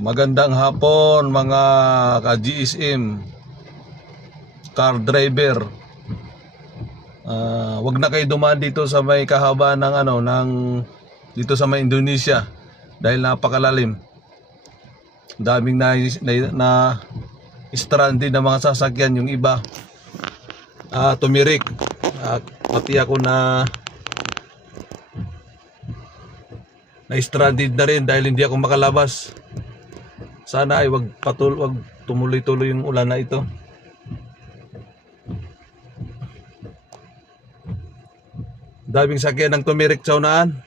Magandang hapon mga ka-GSM, car driver. Wag na kayo dumaan dito sa may kahabaan ng dito sa may Indonesia dahil napakalalim. Daming na stranded na mga sasakyan, yung iba tumirik. Pati ako na stranded na rin dahil hindi ako makalabas. Sana ay wag tumuloy-tuloy yung ulan na ito. Daming sakyan ang tumirik sa unaan.